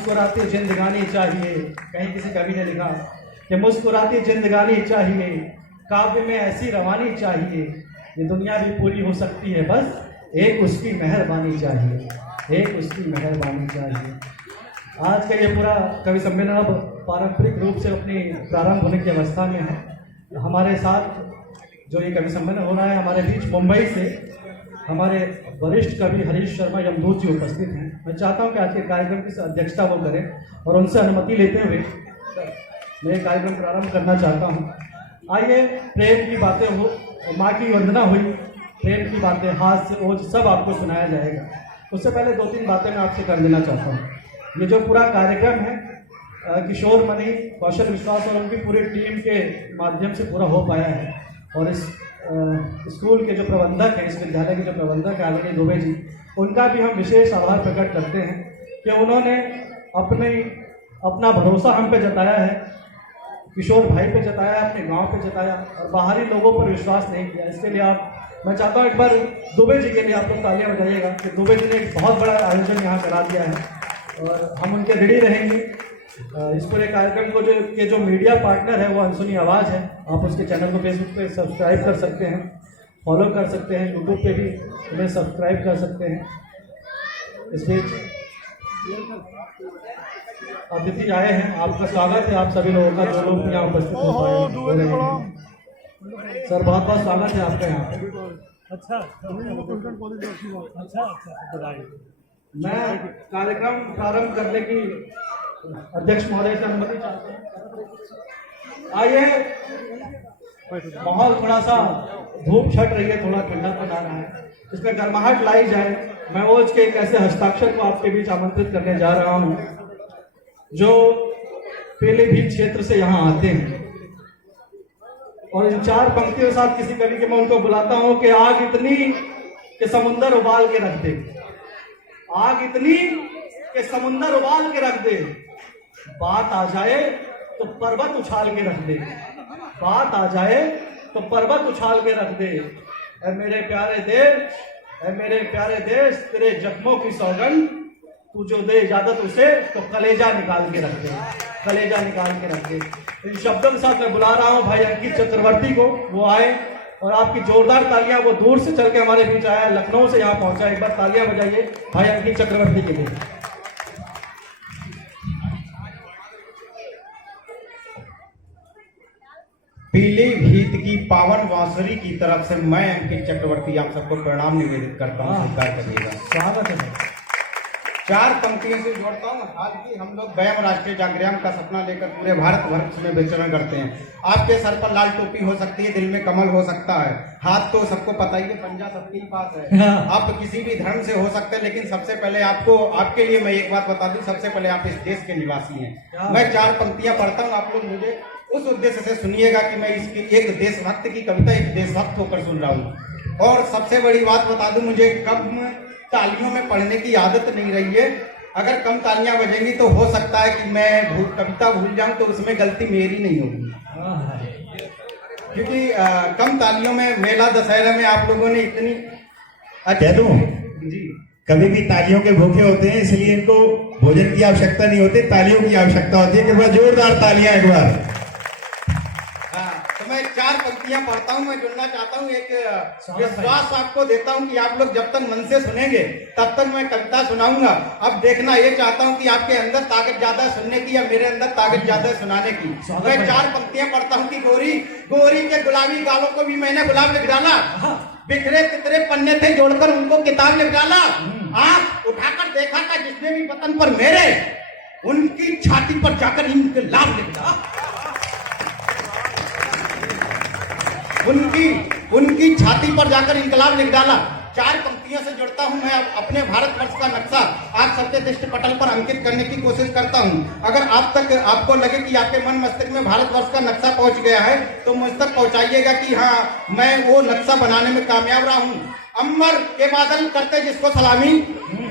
मुस्कुराती जिंदगानी चाहिए, कहीं किसी कवि ने लिखा कि मुस्कुराती जिंदगानी चाहिए, काव्य में ऐसी रवानी चाहिए, ये दुनिया भी पूरी हो सकती है, बस एक उसकी मेहरबानी चाहिए, एक उसकी मेहरबानी चाहिए। आज का ये पूरा कवि सम्मेलन अब पारंपरिक रूप से अपनी प्रारंभ होने की अवस्था में है। हमारे साथ जो ये कवि सम्मेलन हो रहा है, हमारे बीच मुंबई से हमारे वरिष्ठ कवि हरीश शर्मा यमदूत जी उपस्थित हैं। मैं चाहता हूं कि आज के कार्यक्रम की अध्यक्षता वो करें और उनसे अनुमति लेते हुए मैं कार्यक्रम प्रारंभ करना चाहता हूं। आइए, प्रेम की बातें हो, माँ की वंदना हुई, प्रेम की बातें, हाथ से ओज सब आपको सुनाया जाएगा। उससे पहले 2-3 बातें मैं आपसे कर देना चाहता हूँ। ये जो पूरा कार्यक्रम है किशोर मणि, कौशल विश्वास और उनकी पूरी टीम के माध्यम से पूरा हो पाया है। और इस स्कूल के जो प्रबंधक हैं, इस विद्यालय के जो प्रबंधक हैं आदरणीय दुबे जी, उनका भी हम विशेष आभार प्रकट करते हैं कि उन्होंने अपना भरोसा हम पे जताया है, किशोर भाई पे जताया, अपने गांव पे जताया और बाहरी लोगों पर विश्वास नहीं किया। इसके लिए मैं चाहता हूँ एक बार दुबे जी के लिए आप लोग तालियां बजाइएगा कि दुबे जी ने एक बहुत बड़ा आयोजन यहाँ करा दिया है और हम उनके ऋणी रहेंगे। इस पूरे कार्यक्रम को जो मीडिया पार्टनर है वो अनसुनी आवाज़ है। आप उसके चैनल को फेसबुक पे सब्सक्राइब कर सकते हैं, फॉलो कर सकते हैं, यूट्यूब पे भी उन्हें सब्सक्राइब कर सकते हैं। इस बीच अतिथि आए हैं, आपका स्वागत है आप सभी लोगों का, जो लोग यहाँ उपस्थित हो रहे हैं। सर बहुत बहुत स्वागत है आपका यहाँ पे। अच्छा, मैं कार्यक्रम प्रारंभ करने की अध्यक्ष महोदय से अनुमति चाहता हूँ। आइए, माहौल थोड़ा सा धूप छट रही है, थोड़ा ठंडापन आ रहा है, इसमें गर्माहट लाई जाए। मैं ओज के एक ऐसे हस्ताक्षर को आपके बीच आमंत्रित करने जा रहा हूँ जो पीलीभीत क्षेत्र से यहाँ आते हैं और इन 4 पंक्तियों के साथ किसी कवि के मैं उनको बुलाता हूँ कि आग इतनी कि समुंदर उबाल के रख दे, आग इतनी कि समुंदर उबाल के रख दे, बात आ जाए तो पर्वत उछाल के रख दे, बात आ जाए तो पर्वत उछाल के रख दे। ऐ मेरे प्यारे देश, ऐ मेरे प्यारे देश, तेरे जख्मों की सौगंध, तू जो दे इजाजत उसे तो कलेजा निकाल के रख दे, कलेजा निकाल के रख दे। इन शब्दों के साथ मैं बुला रहा हूं भाई अंकित चक्रवर्ती को, वो आए और आपकी जोरदार तालियां, वो दूर से चल के हमारे बीच आया, लखनऊ से यहाँ पहुंचा। एक बार तालियां बजाइए भाई अंकित चक्रवर्ती के लिए। पीलीभीत की पावन बांसुरी की तरफ से मैं अंकित चक्रवर्ती आप सबको प्रणाम निवेदित करता हूँ, स्वीकार करिएगा। स्वागत है। 4 पंक्तियों से जोड़ता हूँ। हाल ही हम लोग व्यायाम राष्ट्रीय जागरण का सपना लेकर पूरे भारत वर्ष में विचरण करते हैं। आपके सर पर लाल टोपी हो सकती है, दिल में कमल हो सकता है, हाथ तो सबको पता ही है, पंजा सबके ही पास है। आप किसी भी धर्म से हो सकते हैं, लेकिन सबसे पहले आपके लिए मैं एक बात बता दूं, सबसे पहले आप इस देश के निवासी हैं। मैं 4 पंक्तियां पढ़ता हूँ, आप लोग मुझे उस उद्देश्य से सुनिएगा कि मैं इसकी एक देशभक्त की कविता एक देशभक्त होकर सुन रहा हूँ। और सबसे बड़ी बात बता दूं, मुझे कम तालियों में पढ़ने की आदत नहीं रही है। अगर कम तालियां बजेंगी तो हो सकता है कि मैं कविता भूल जाऊं, तो उसमें गलती मेरी नहीं होगी, क्योंकि कम तालियों में मेला दशहरा में आप लोगों ने इतनी कह दूं जी, कभी भी तालियों के भूखे होते हैं, इसलिए इनको भोजन की आवश्यकता नहीं होती, तालियों की आवश्यकता होती है। कि वह जोरदार तालियां एक बार। तो मैं 4 पंक्तियां पढ़ता हूं, मैं जुड़ना चाहता हूं, एक विश्वास आपको देता हूं कि आप लोग जब तक मन से सुनेंगे तब तक मैं कविता सुनाऊंगा। अब देखना ये चाहता हूं कि आपके अंदर ताकत ज्यादा है सुनने की या मेरे अंदर ताकत ज्यादा है सुनाने की। मैं 4 पंक्तियां पढ़ता हूं कि गोरी गोरी के गुलाबी गालों को भी मैंने गुलाब लिख डाला, बिखरे तितरे पन्ने थे जोड़कर उनको किताब लिख डाला, आंख उठाकर देखा था जिसने भी वतन पर मेरे, उनकी छाती पर जाकर इनकलाब लिख डाला, उनकी छाती पर जाकर इनकलाब लिख डाला। 4 पंक्तियों से जुड़ता हूं मैं अपने भारतवर्ष का नक्शा आप सबके दृष्टि पटल पर अंकित करने की कोशिश करता हूं। अगर आपको लगे कि आपके मन मस्तिष्क में भारतवर्ष का नक्शा पहुंच गया है तो मुझ तक पहुंचाइएगा कि हाँ मैं वो नक्शा बनाने में कामयाब रहा हूं। अंबर के बादल करते जिसको सलामी,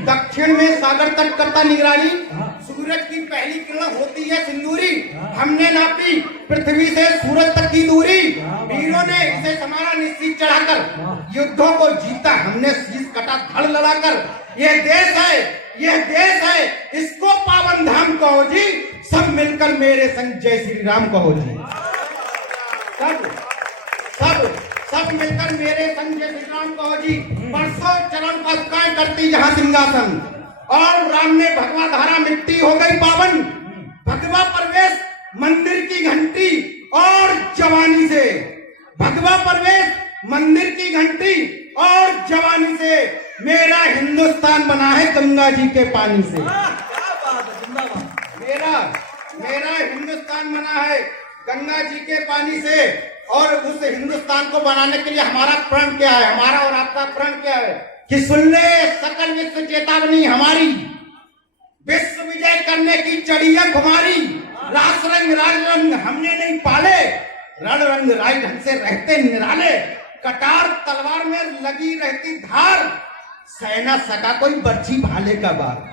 दक्षिण में सागर तट करता निगरानी, सूरज की पहली किरण होती है सिंदूरी, हमने नापी पृथ्वी से सूरज तक की दूरी, वीरों ने इसे समारा निश्चित चढ़ाकर, युद्धों को जीता हमने शीश कटा धड़ लड़ाकर, यह देश है इसको पावन धाम कहो जी, सब मिलकर मेरे संग जय श्री राम कहो जी। सब सब सब मिलकर मेरे संग जय श्री राम कहो जी। परसों चरण पदकाएं करती जहां सिंहासन, और राम ने भगवा धारा मिट्टी हो गई पावन। भगवा प्रवेश मंदिर की घंटी और जवानी से, भगवा प्रवेश मंदिर की घंटी और जवानी से मेरा हिंदुस्तान बना है गंगा जी के पानी से। मेरा हिंदुस्तान बना है गंगा जी के पानी से। और उस हिंदुस्तान को बनाने के लिए हमारा प्रण क्या है, हमारा और आपका प्रण क्या है कि सुन ले सकल विश्व चेतावनी हमारी, विश्व विजय करने की चढ़िया हमारी। रास रंग राज रंग हमने नहीं पाले, रण रंग राज ढंग से रहते निराले। कटार तलवार में लगी रहती धार, सेना सका कोई बर्छी भाले का बार।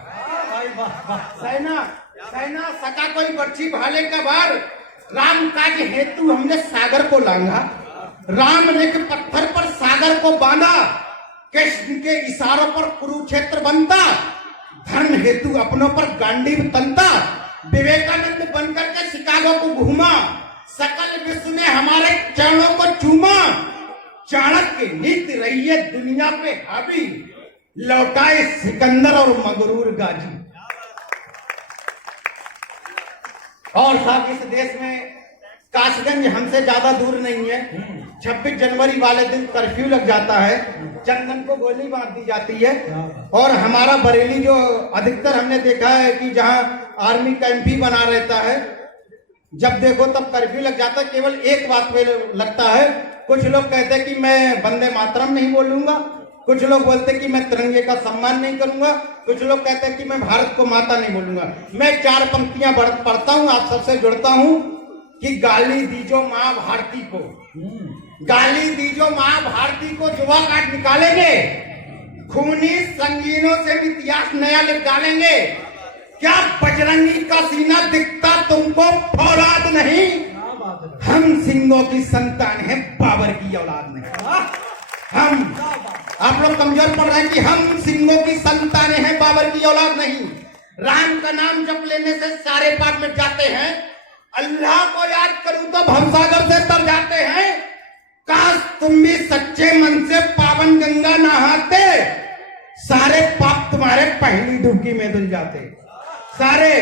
सेना सका कोई बर्छी भाले का बार। राम काज हेतु हमने सागर को लांघा, राम ने के पत्थर पर सागर को बांधा। कृष्ण के इशारों पर कुरुक्षेत्र बनता, धर्म हेतु अपनों पर गांडीव तनता। विवेकानंद बनकर के शिकागो को घूमा, सकल विश्व ने हमारे चरणों को चूमा। चाणक्य नीति रही है दुनिया पे हावी, लौटाए सिकंदर और मगरूर गाजी। और साहब इस देश में कासगंज हमसे ज्यादा दूर नहीं है। 26 जनवरी वाले दिन कर्फ्यू लग जाता है, चंदन को गोली मार दी जाती है। और हमारा बरेली जो अधिकतर हमने देखा है कि जहां आर्मी कैंप ही बना रहता है, जब देखो तब कर्फ्यू लग जाता है। केवल एक बात पे लगता है, कुछ लोग कहते हैं कि मैं वंदे मातरम नहीं बोलूंगा, कुछ लोग बोलते हैं कि मैं तिरंगे का सम्मान नहीं करूंगा, कुछ लोग कहते हैं कि मैं भारत को माता नहीं बोलूंगा। मैं 4 पंक्तियां पढ़ता हूं, आप सबसे जुड़ता हूं कि गाली दीजो माँ भारती को, गाली दीजो माँ भारती को जुआ काट निकालेंगे, खूनी संगीनों से भी इतिहास नया लिख डालेंगे। क्या बजरंगी का सीना दिखता तुमको फौलाद नहीं? हम सिंहों की संतान है, बाबर की औलाद नहीं। हम, आप लोग कमजोर पड़ रहे हैं कि हम सिंहों की संतानें हैं, बाबर की औलाद नहीं। राम का नाम जप लेने से सारे पाप मिट जाते हैं, अल्लाह को याद करूं तो भवसागर से तर जाते हैं। काश तुम भी सच्चे मन से पावन गंगा नहाते, सारे पाप तुम्हारे पहली डुबकी में धुल जाते। सारे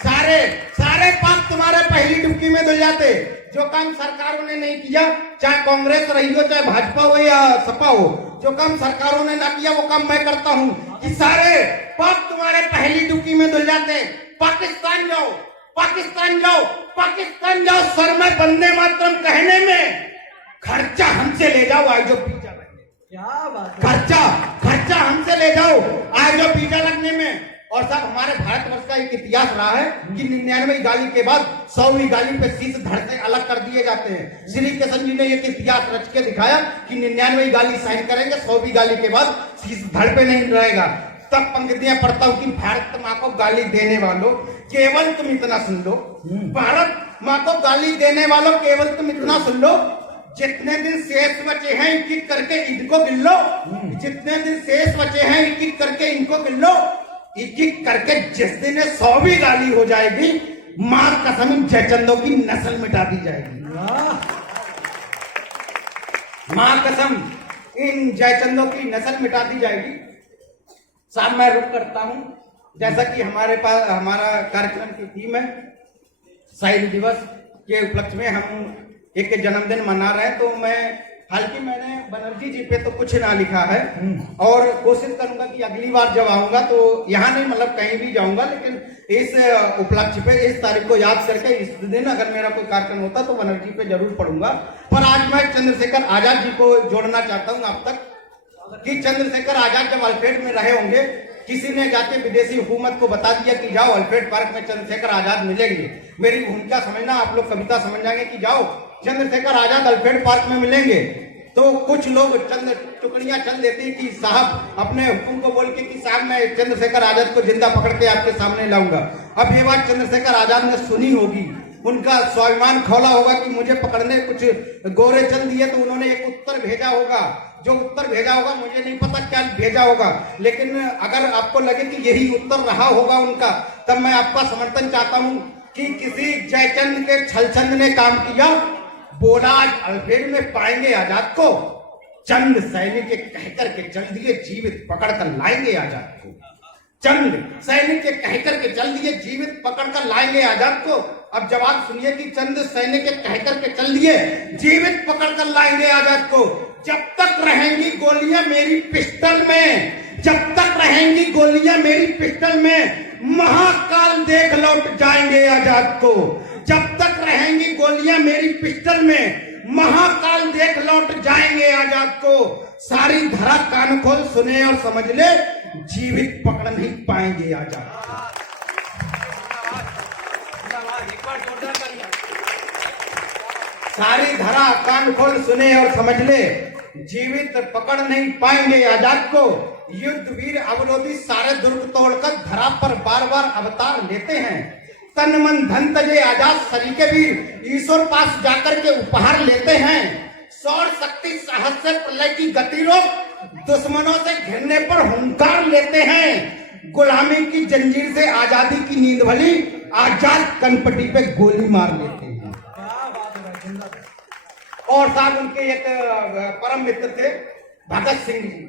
सारे सारे पाप तुम्हारे पहली डुबकी में धुल जाते। जो काम सरकारों ने नहीं किया, चाहे कांग्रेस रही हो, चाहे भाजपा हो या सपा हो, जो काम सरकारों ने ना किया वो काम मैं करता हूं कि सारे पाप तुम्हारे पहली डुबकी में धुल जाते। पाकिस्तान जाओ, पाकिस्तान जाओ, पाकिस्तान जाओ, सर में वंदे मातरम कहने में खर्चा हमसे ले जाओ, आज जो पिज्जा लगने। क्या बात है? खर्चा हमसे ले जाओ, आज जो पिज्जा लगने में। और साहब हमारे भारतवर्ष का एक इतिहास रहा है कि 99वीं गाली के बाद 100वीं गाली पे शीश धड़ से अलग कर दिए जाते हैं। श्री कृष्ण जी ने एक इतिहास रच के दिखाया कि 99वीं गाली साइन करेंगे, 100वीं गाली के बाद शीश धड़ पे नहीं रहेगा। तब पंक्तियां पढ़ता हूं कि भारत माँ को गाली देने वालों केवल तुम इतना सुन लो, भारत माँ को गाली देने वालों केवल तुम इतना सुन लो, जितने दिन शेष बचे हैं एक एक करके इनको गिन लो, जितने दिन शेष बचे हैं एक एक करके इनको गिन लो। एक एक करके जिस दिन 100वीं गाली हो जाएगी, मां कसम इन जयचंदों की नस्ल मिटा दी जाएगी। मां कसम इन जयचंदों की नस्ल मिटा दी जाएगी। साहब मैं रुक करता हूं, जैसा कि हमारे पास हमारा कार्यक्रम की थीम है शहीद दिवस के उपलक्ष्य में हम एक जन्मदिन मना रहे हैं, तो मैं हालांकि मैंने बनर्जी जी पे तो कुछ ना लिखा है और कोशिश करूंगा कि अगली बार जब आऊंगा तो यहाँ नहीं, मतलब कहीं भी जाऊंगा, लेकिन इस उपलक्ष्य पे इस तारीख को याद करके इस दिन अगर मेरा कोई कार्यक्रम होता तो बनर्जी पे जरूर पढ़ूंगा। पर आज मैं चंद्रशेखर आजाद जी को जोड़ना चाहता हूँ आप तक कि चंद्रशेखर आजाद जब अल्फ्रेड में रहे होंगे, किसी ने जाके विदेशी हुकूमत को बता दिया कि जाओ अल्फ्रेड पार्क में चंद्रशेखर आजाद मिलेंगे। मेरी भूमिका समझना, आप लोग कविता समझ जाएंगे कि जाओ चंद्रशेखर आजाद अल्फ्रेड पार्क में मिलेंगे। तो कुछ लोग चंद टुकड़ियां चल देती हैं कि साहब अपने हुकुम को बोल के कि साहब मैं चंद्रशेखर आजाद को जिंदा पकड़ के आपके सामने लाऊंगा। अब ये बात चंद्रशेखर आजाद ने सुनी होगी, उनका स्वाभिमान खौला होगा कि मुझे पकड़ने कुछ गोरे चल दिए, तो उन्होंने एक उत्तर भेजा होगा जो उत्तर भेजा होगा मुझे नहीं पता क्या भेजा होगा, लेकिन अगर आपको लगे कि यही उत्तर रहा होगा उनका, तब मैं आपका समर्थन चाहता हूं कि किसी जयचंद के छलचंद ने काम किया, बोला आज अल्फेड में पाएंगे आजाद को, चंद सैनिक के कहकर के चल दिए, जीवित पकड़ कर लाएंगे आजाद को। चंद सैनिक के कहकर के चल दिए, जीवित पकड़ कर लाएंगे आजाद को। अब जवाब सुनिए कि चंद सैनिक के कहकर के चल दिए, जीवित पकड़ कर लाएंगे आजाद को। जब तक रहेंगी गोलियां मेरी पिस्टल में, जब तक रहेंगी गोलियां मेरी पिस्टल में, महाकाल देख लौट जाएंगे आजाद को। जब तक रहेंगी गोलियां मेरी पिस्टल में, महाकाल देख लौट जाएंगे आजाद को। सारी धरा कान खोल सुने और समझ ले, जीवित पकड़ नहीं पाएंगे आजाद को। सारी धरा कान खोल सुने और समझ ले, जीवित पकड़ नहीं पाएंगे आजाद को। युद्ध वीर अवरोधी सारे दुर्ग तोड़कर धरा पर बार बार अवतार लेते हैं। तन मन धन तजे आजाद सरीके वीर ईश्वर पास जाकर के उपहार लेते हैं। सौर शक्ति साहस से प्रलय की गति रोक, दुश्मनों से घिरने पर हुंकार लेते हैं। गुलामी की जंजीर से आजादी की नींद भली, आजाद कनपटी पे गोली मार लेते हैं। और साथ उनके एक परम मित्र थे भगत सिंह जी।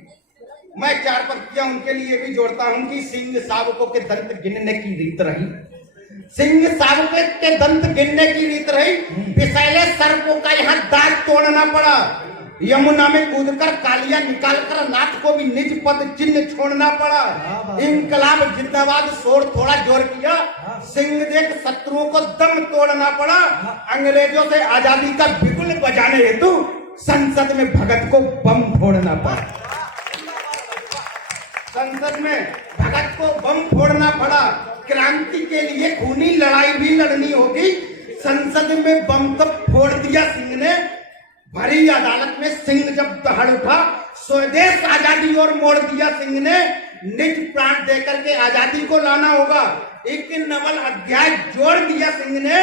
मैं 4 पंक्तियां उनके लिए भी जोड़ता हूं कि सिंह सावकों के दंत गिनने की रीत रही, सिंह सावकों के दंत गिनने की रीत रही। विषैले सर्पों का यहाँ दांत तोड़ना पड़ा, यमुना में कूदकर कालियां निकालकर नाथ को भी निज पद चिन्ह छोड़ना पड़ा। इनकलाब जिंदाबाद शोर थोड़ा जोर किया, सिंह देख शत्रुओं को दम तोड़ना पड़ा। अंग्रेजों से आजादी का बिगुल बजाने हेतु संसद में भगत को बम फोड़ना पड़ा, संसद में भगत को बम फोड़ना पड़ा। क्रांति के लिए खूनी लड़ाई भी लड़नी होगी, संसद में बम तो फोड़ दिया सिंह ने। भरी अदालत में सिंह जब दहाड़ उठा, स्वदेश आजादी और मोड़ दिया सिंह ने। निज प्राण देकर के आजादी को लाना होगा, एक नवल अध्याय जोड़ दिया सिंह ने।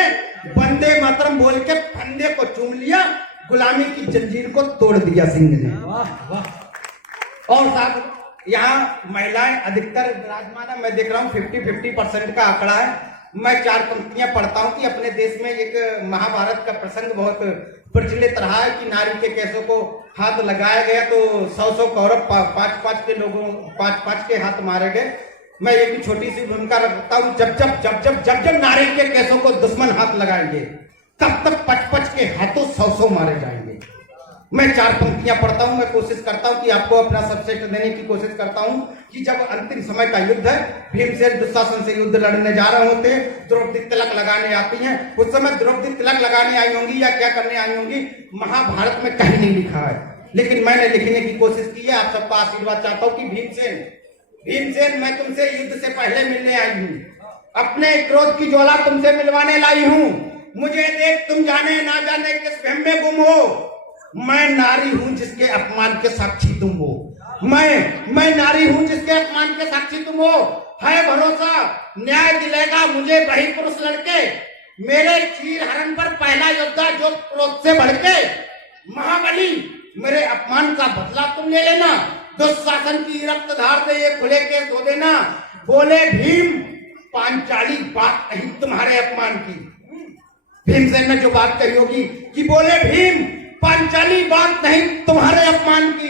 वंदे मातरम बोल के फंदे को चूम लिया, गुलामी की जंजीर को तोड़ दिया सिंह ने। और साहब यहाँ महिलाएं अधिकतर विराजमान है, मैं देख रहा हूँ 50-50% का आंकड़ा है। मैं 4 पंक्तियां पढ़ता हूँ कि अपने देश में एक महाभारत का प्रसंग बहुत प्रचलित रहा है कि नारी के केसों को हाथ लगाया गया तो 100 कौरव 5-5 के लोगों 5-5 के हाथ मारे गए। मैं एक छोटी सी भूमिका रखता हूँ, जब नारी के केसों को दुश्मन हाथ लगाएंगे तब तक 5-5 के हाथों 100 मारे जाएंगे। मैं 4 पंक्तियां पढ़ता हूं, मैं कोशिश करता हूं कि आपको अपना सबसेट देने की कोशिश करता हूं कि जब अंतिम समय का युद्ध है, भीमसेन दुशासन से युद्ध लड़ने जा रहे होते, द्रौपदी तिलक लगाने आती हैं। उस समय द्रौपदी तिलक लगाने आई होंगी या क्या करने आई होंगी, महाभारत में कहीं नहीं लिखा है, लेकिन मैंने लिखने की कोशिश की है। आप सबका आशीर्वाद चाहता हूं कि भीमसेन मैं तुमसे युद्ध से पहले मिलने आई हूँ, अपने क्रोध की ज्वाला तुमसे मिलवाने लाई हूँ। मुझे देख तुम जाने ना जाने किस भ्रम में गुम हो। मैं नारी हूं जिसके अपमान के साक्षी तुम हो, मैं नारी हूं जिसके अपमान के साक्षी तुम हो। है भरोसा न्याय दिलेगा मुझे वही पुरुष लड़के, मेरे चीर हरण पर पहला योद्धा जो क्रोध से भड़के। महाबली मेरे अपमान का बदला तुम ले लेना, दुशासन की रक्त धार से ये खुले के धो देना। बोले भीम पांचाली बात नहीं तुम्हारे अपमान की। भीमसेन ने जो बात कही होगी कि बोले भीम पांचाली बात नहीं तुम्हारे अपमान की,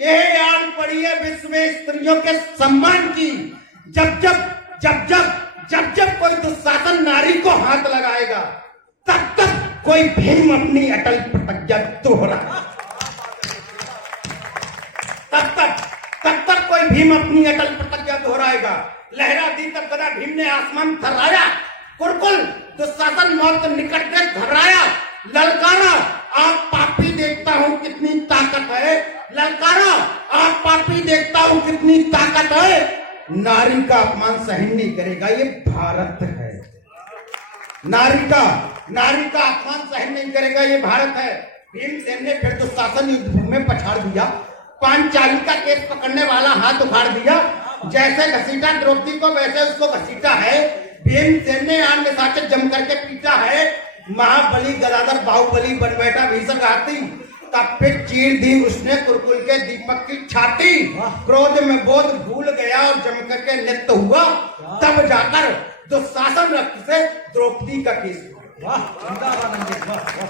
यह आन पड़ी है विश्व में स्त्रियों के सम्मान की। जब कोई दुशासन नारी को हाथ लगाएगा, तब कोई भीम अपनी अटल प्रतिज्ञा दोहराएगा। तब कोई भीम अपनी अटल प्रतिज्ञा दोहराएगा। लहरा दी तब गदा भीम ने आसमान थर्राया, कुरकुल दुशासन मौत निकट में घबराया। ललकारा आप पापी देखता हूं कितनी ताकत है, ललकारा आप पापी देखता हूं कितनी ताकत है। नारी का अपमान सहन नहीं करेगा, ये भारत है। नारी का अपमान सहन नहीं करेगा, ये भारत है। भीमसेन ने फिर दुशासन युद्ध भूमि में पछाड़ दिया, पांचाली का केस पकड़ने वाला हाथ उखाड़ दिया। जैसे घसीटा द्रौपदी को वैसे उसको घसीटा है। भीमसेन ने आन साचे जम करके पीटा है। महाबली गदाधर बाहुबली बन बैठा भीषण हाथी, तब फिर चीर दी उसने कुरकुल के दीपक की छाती। क्रोध में बोध भूल गया और जम करके नृत्य हुआ, तब जाकर दुशासन रक्त से द्रौपदी का केस हुआ। वाह जिंदाबाद अंग्रेज, वाह वाह।